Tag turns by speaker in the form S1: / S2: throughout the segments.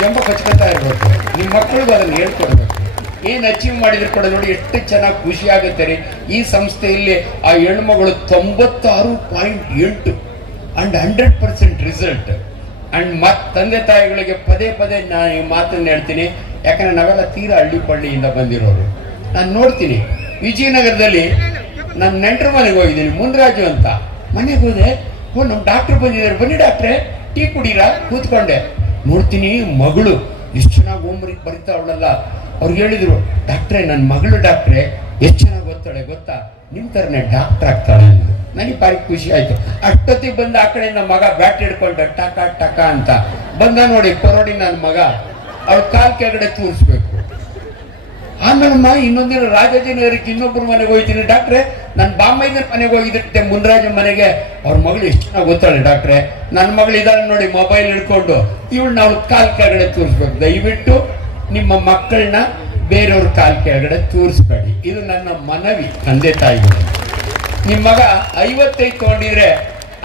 S1: ಜಂಬ ಕಚ್ಕೊತಾ ಇರ್ಬೋದು ನಿಮ್ಮ ಮಕ್ಕಳಿಗೂ ಅದನ್ನು ಹೇಳ್ಕೊಡ್ಬೇಕು. ಏನು ಅಚೀವ್ ಮಾಡಿದ್ರು ಕೂಡ ನೋಡಿ ಎಷ್ಟು ಚೆನ್ನಾಗಿ ಖುಷಿ ಆಗುತ್ತೆ ರೀ. ಈ ಸಂಸ್ಥೆಯಲ್ಲಿ ಆ ಹೆಣ್ಮಗಳು ತೊಂಬತ್ತಾರು ಪಾಯಿಂಟ್ ಎಂಟು and hundred percent result and ಮತ್ ತಂದೆ ತಾಯಿಗಳಿಗೆ ಪದೇ ಪದೇ ನಾನು ಈ ಮಾತನ್ನು ಹೇಳ್ತೀನಿ. ಯಾಕಂದ್ರೆ ನಾವೆಲ್ಲ ತೀರಾ ಹಳ್ಳಿ ಪಳ್ಳಿಯಿಂದ ಬಂದಿರೋರು. ನಾನು ನೋಡ್ತೀನಿ. ವಿಜಯನಗರದಲ್ಲಿ ನನ್ನ ನೆಂಟರ ಮನೆಗೆ ಹೋಗಿದ್ದೀನಿ. ಮುನ್ರಾಜು ಅಂತ. ಮನೆಗೆ ಹೋದೆ. ಓ ನಮ್ಮ ಡಾಕ್ಟ್ರ್ ಬಂದಿದ್ದಾರೆ. ಬನ್ನಿ ಡಾಕ್ಟ್ರೆ ಟೀ ಕುಡೀರ ಕೂತ್ಕೊಂಡೆ. ನೋಡ್ತೀನಿ ಮಗಳು. ಎಷ್ಟು ಚೆನ್ನಾಗಿ ಓಮ್ರಿ ಬರಿತಾ ಅವಳಲ್ಲ. ಅವ್ರು ಹೇಳಿದ್ರು, ಡಾಕ್ಟ್ರೆ ನನ್ನ ಮಗಳು ಡಾಕ್ಟ್ರೆ, ಎಷ್ಟು ಚೆನ್ನಾಗಿ ಓದ್ತಾಳೆ ಗೊತ್ತಾ? ನಿಮ್ಮ ಥರನೇ ಡಾಕ್ಟ್ರ್ ಆಗ್ತಾಳೆ ಅಂದ್ರು ನನಗೆ ಭಾರಿ ಖುಷಿ ಆಯ್ತು. ಅಷ್ಟೊತ್ತಿಗೆ ಬಂದ ಆ ನನ್ನ ಮಗ ಬ್ಯಾಟ್ ಹಿಡ್ಕೊಂಡ ಟಕ ಟಕ ಅಂತ. ಬಂದ ನೋಡಿ ಕೊರೋಡಿ ನನ್ನ ಮಗ. ಅವಳು ಕಾಲ್ ಕೆಳಗಡೆ ತೂರಿಸ್ಬೇಕು. ಆಮೇಲೆ ಅಮ್ಮ ಇನ್ನೊಂದಿನ ರಾಜಾಜಿನಗರಕ್ಕೆ ಇನ್ನೊಬ್ಬರ ಮನೆಗೆ ಹೋಗ್ತೀನಿ. ಡಾಕ್ಟ್ರೆ ನನ್ನ ಬಾಂಬೈನ ಮನೆಗೆ ಹೋಗಿದ್ದೆ ಮುನ್ರಾಜ ಮನೆಗೆ. ಅವ್ರ ಮಗಳು ಎಷ್ಟು ಚೆನ್ನಾಗಿ ಗೊತ್ತಾಳೆ ಡಾಕ್ಟ್ರೆ. ನನ್ನ ಮಗಳು ಇದ್ದಾಳೆ ನೋಡಿ ಮೊಬೈಲ್ ಹಿಡ್ಕೊಂಡು. ಇವಳು ನಾವು ಕಾಲ್ ಕೆಳಗಡೆ ತೋರಿಸ್ಬೇಕು. ದಯವಿಟ್ಟು ನಿಮ್ಮ ಮಕ್ಕಳನ್ನ ಬೇರೆಯವ್ರ ಕಾಲ್ ಕೆಳಗಡೆ ತೋರಿಸ್ಬೇಡಿ. ಇದು ನನ್ನ ಮನವಿ, ತಂದೆ ತಾಯಿಗಳು ನಿಮ್ಮ ಮಗ ಐವತ್ತೈದು ತಗೊಂಡಿದ್ರೆ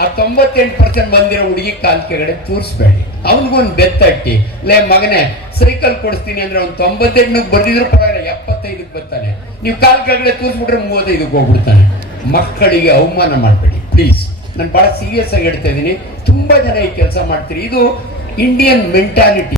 S1: ಆ ತೊಂಬತ್ತೆಂಟು ಪರ್ಸೆಂಟ್ ಬಂದಿರೋ ಹುಡುಗಿ ಕಾಲ್ ಕೆಳಗಡೆ ತೋರಿಸ್ಬೇಡಿ. ಅವನಿಗೊಂದು ಬೆತ್ತಟ್ಟಿ. ಲೇ ಮಗನೇ, ಸೈಕಲ್ ಕೊಡಿಸ್ತೀನಿ ಅಂದ್ರೆ ಅವ್ನು ತೊಂಬತ್ತೆಂಟು ಎಪ್ಪತ್ತೈದಕ್ಕೆ ಬರ್ತಾನೆ. ನೀವು ಕಾಲ್ ಕೆಳಗಡೆ ತೂರಿಸ್ಬಿಟ್ರೆ ಮೂವತ್ತೈದಕ್ಕೆ ಹೋಗ್ಬಿಡ್ತಾನೆ. ಮಕ್ಕಳಿಗೆ ಅವಮಾನ ಮಾಡಬೇಡಿ. ಪ್ಲೀಸ್ ನಾನು ಬಹಳ ಸೀರಿಯಸ್ ಆಗಿ ಹೇಳ್ತಾ ಇದ್ದೀನಿ. ತುಂಬಾ ಜನ ಈ ಕೆಲಸ ಮಾಡ್ತೀರಿ. ಇದು ಇಂಡಿಯನ್ ಮೆಂಟಾಲಿಟಿ